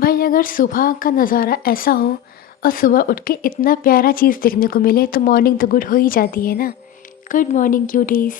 भाई अगर सुबह का नज़ारा ऐसा हो और सुबह उठ के इतना प्यारा चीज़ देखने को मिले तो मॉर्निंग तो गुड हो ही जाती है ना। Good morning cuties.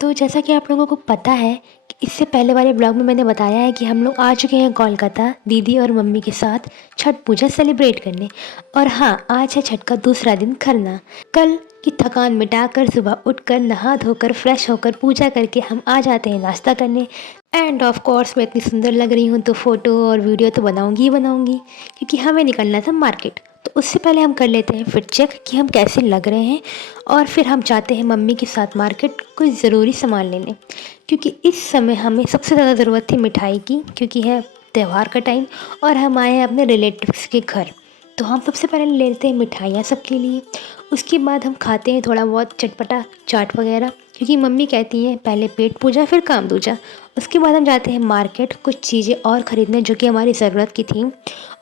तो जैसा कि आप लोगों को पता है कि इससे पहले वाले ब्लॉग में मैंने बताया है कि हम लोग आ चुके हैं कोलकाता दीदी और मम्मी के साथ छठ पूजा सेलिब्रेट करने। और हाँ, आज है छठ का दूसरा दिन खरना। कल की थकान मिटाकर सुबह उठकर नहा धोकर फ्रेश होकर पूजा करके हम आ जाते हैं नाश्ता करने। एंड ऑफ कोर्स मैं इतनी सुंदर लग रही हूँ तो फ़ोटो और वीडियो तो बनाऊंगी ही बनाऊंगी, क्योंकि हमें निकलना था मार्केट। तो उससे पहले हम कर लेते हैं फिट चेक कि हम कैसे लग रहे हैं, और फिर हम जाते हैं मम्मी के साथ मार्केट कुछ ज़रूरी सामान लेने, क्योंकि इस समय हमें सबसे ज़्यादा ज़रूरत थी मिठाई की, क्योंकि है त्यौहार का टाइम और हम आए हैं अपने रिलेटिव्स के घर। तो हम सबसे पहले ले लेते हैं मिठाइयाँ सबके लिए। उसके बाद हम खाते हैं थोड़ा बहुत चटपटा चाट वगैरह, क्योंकि मम्मी कहती हैं पहले पेट पूजा फिर काम दूजा। उसके बाद हम जाते हैं मार्केट कुछ चीज़ें और ख़रीदने जो कि हमारी ज़रूरत की थी,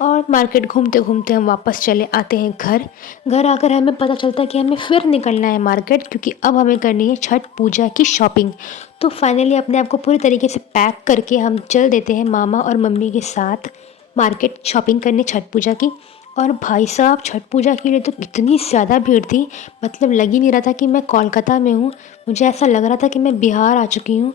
और मार्केट घूमते घूमते हम वापस चले आते हैं घर। घर आकर हमें पता चलता है कि हमें फिर निकलना है मार्केट, क्योंकि अब हमें करनी है छठ पूजा की शॉपिंग। तो फाइनली अपने आप को पूरी तरीके से पैक करके हम चल देते हैं मामा और मम्मी के साथ मार्केट शॉपिंग करने छठ पूजा की। और भाई साहब, छठ पूजा के लिए तो इतनी ज़्यादा भीड़ थी, मतलब लग ही नहीं रहा था कि मैं कोलकाता में हूँ। मुझे ऐसा लग रहा था कि मैं बिहार आ चुकी हूँ।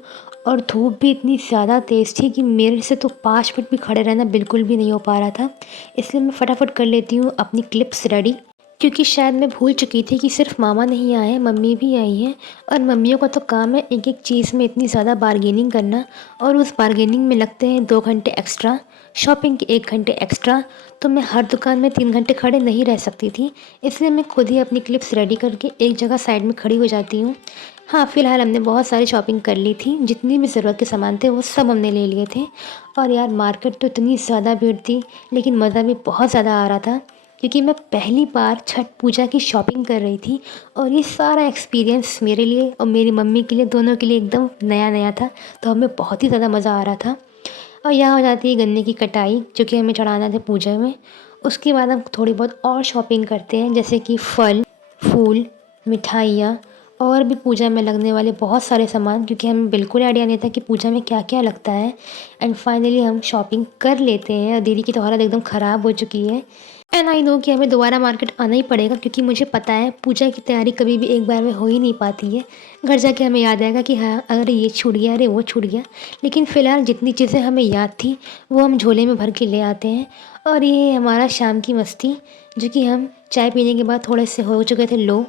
और धूप भी इतनी ज़्यादा तेज़ थी कि मेरे से तो 5 मिनट भी खड़े रहना बिल्कुल भी नहीं हो पा रहा था। इसलिए मैं फटाफट कर लेती हूँ अपनी क्लिप्स रेडी, क्योंकि शायद मैं भूल चुकी थी कि सिर्फ मामा नहीं आए हैं, मम्मी भी आई हैं। और मम्मियों का तो काम है एक एक चीज़ में इतनी ज़्यादा बार्गेनिंग करना, और उस बार्गेनिंग में लगते हैं 2 घंटे एक्स्ट्रा, शॉपिंग के 1 घंटे एक्स्ट्रा। तो मैं हर दुकान में 3 घंटे खड़े नहीं रह सकती थी, इसलिए मैं खुद ही अपनी क्लिप्स रेडी करके एक जगह साइड में खड़ी हो जाती हूँ। हाँ, फ़िलहाल हमने बहुत सारी शॉपिंग कर ली थी, जितनी भी ज़रूरत के सामान थे वो सब हमने ले लिए थे। और यार मार्केट तो इतनी ज़्यादा भीड़ थी, लेकिन मज़ा भी बहुत ज़्यादा आ रहा था, क्योंकि मैं पहली बार छठ पूजा की शॉपिंग कर रही थी। और ये सारा एक्सपीरियंस मेरे लिए और मेरी मम्मी के लिए, दोनों के लिए एकदम नया नया था। तो हमें बहुत ही ज़्यादा मज़ा आ रहा था। और यहाँ हो जाती है गन्ने की कटाई, जो कि हमें चढ़ाना था पूजा में। उसके बाद हम थोड़ी बहुत और शॉपिंग करते हैं, जैसे कि फल, फूल, मिठाइयाँ और भी पूजा में लगने वाले बहुत सारे सामान, क्योंकि हमें बिल्कुल आइडिया नहीं था कि पूजा में क्या क्या लगता है। एंड फाइनली हम शॉपिंग कर लेते हैं, और दीदी की तो हालत एकदम ख़राब हो चुकी है। एंड आई नो कि हमें दोबारा मार्केट आना ही पड़ेगा, क्योंकि मुझे पता है पूजा की तैयारी कभी भी एक बार में हो ही नहीं पाती है। घर जाके हमें याद आएगा कि हाँ, अगर ये छूट गया, अरे वो छूट गया। लेकिन फ़िलहाल जितनी चीज़ें हमें याद थी वो हम झोले में भर के ले आते हैं। और ये हमारा शाम की मस्ती, जो कि हम चाय पीने के बाद थोड़े से हो चुके थे लो,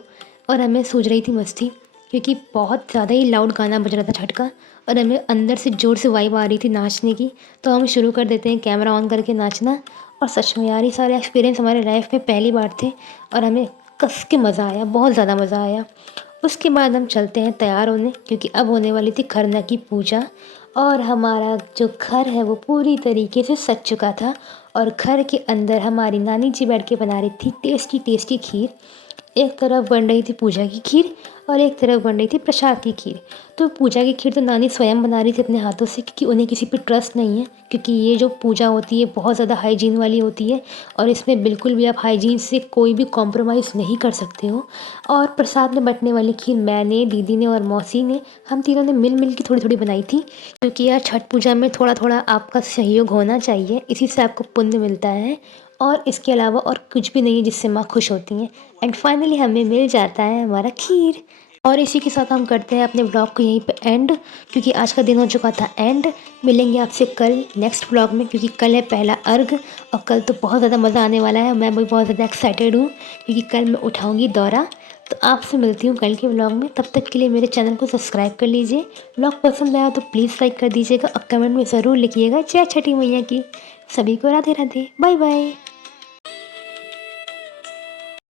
और हमें सूझ रही थी मस्ती, क्योंकि बहुत ज़्यादा ही लाउड गाना बज रहा था छठ का, और हमें अंदर से ज़ोर से वाइब आ रही थी नाचने की। तो हम शुरू कर देते हैं कैमरा ऑन करके नाचना। और सच में यार, ये सारे एक्सपीरियंस हमारे लाइफ में पहली बार थे, और हमें कस के मज़ा आया, बहुत ज़्यादा मज़ा आया। उसके बाद हम चलते हैं तैयार होने, क्योंकि अब होने वाली थी खरना की पूजा। और हमारा जो घर है वो पूरी तरीके से सज चुका था, और घर के अंदर हमारी नानी जी बैठ के बना रही थी टेस्टी टेस्टी खीर। एक तरफ बन रही थी पूजा की खीर, और एक तरफ बन रही थी प्रसाद की खीर। तो पूजा की खीर तो नानी स्वयं बना रही थी अपने हाथों से, क्योंकि उन्हें किसी पे ट्रस्ट नहीं है, क्योंकि ये जो पूजा होती है बहुत ज़्यादा हाइजीन वाली होती है, और इसमें बिल्कुल भी आप हाइजीन से कोई भी कॉम्प्रोमाइज़ नहीं कर सकते हो। और प्रसाद में बँटने वाली खीर मैंने, दीदी ने और मौसी ने, हम तीनों ने मिल मिल के थोड़ी थोड़ी बनाई थी, क्योंकि यार छठ पूजा में थोड़ा थोड़ा आपका सहयोग होना चाहिए, इसी से आपको पुण्य मिलता है। और इसके अलावा और कुछ भी नहीं है जिससे माँ खुश होती हैं। एंड फाइनली हमें मिल जाता है हमारा खीर। और इसी के साथ हम करते हैं अपने ब्लॉग को यहीं पे एंड, क्योंकि आज का दिन हो चुका था एंड। मिलेंगे आपसे कल नेक्स्ट ब्लॉग में, क्योंकि कल है पहला अर्घ, और कल तो बहुत ज़्यादा मज़ा आने वाला है। मैं भी बहुत ज़्यादा एक्साइटेड हूँ, क्योंकि कल मैं उठाऊँगी दौरा। तो आपसे मिलती हूँ कल के ब्लॉग में, तब तक के लिए मेरे चैनल को सब्सक्राइब कर लीजिए। ब्लॉग पसंद आया तो प्लीज़ लाइक कर दीजिएगा, और कमेंट में ज़रूर लिखिएगा जय छठी मैया की। सभी को राधे राधे, बाय बाय।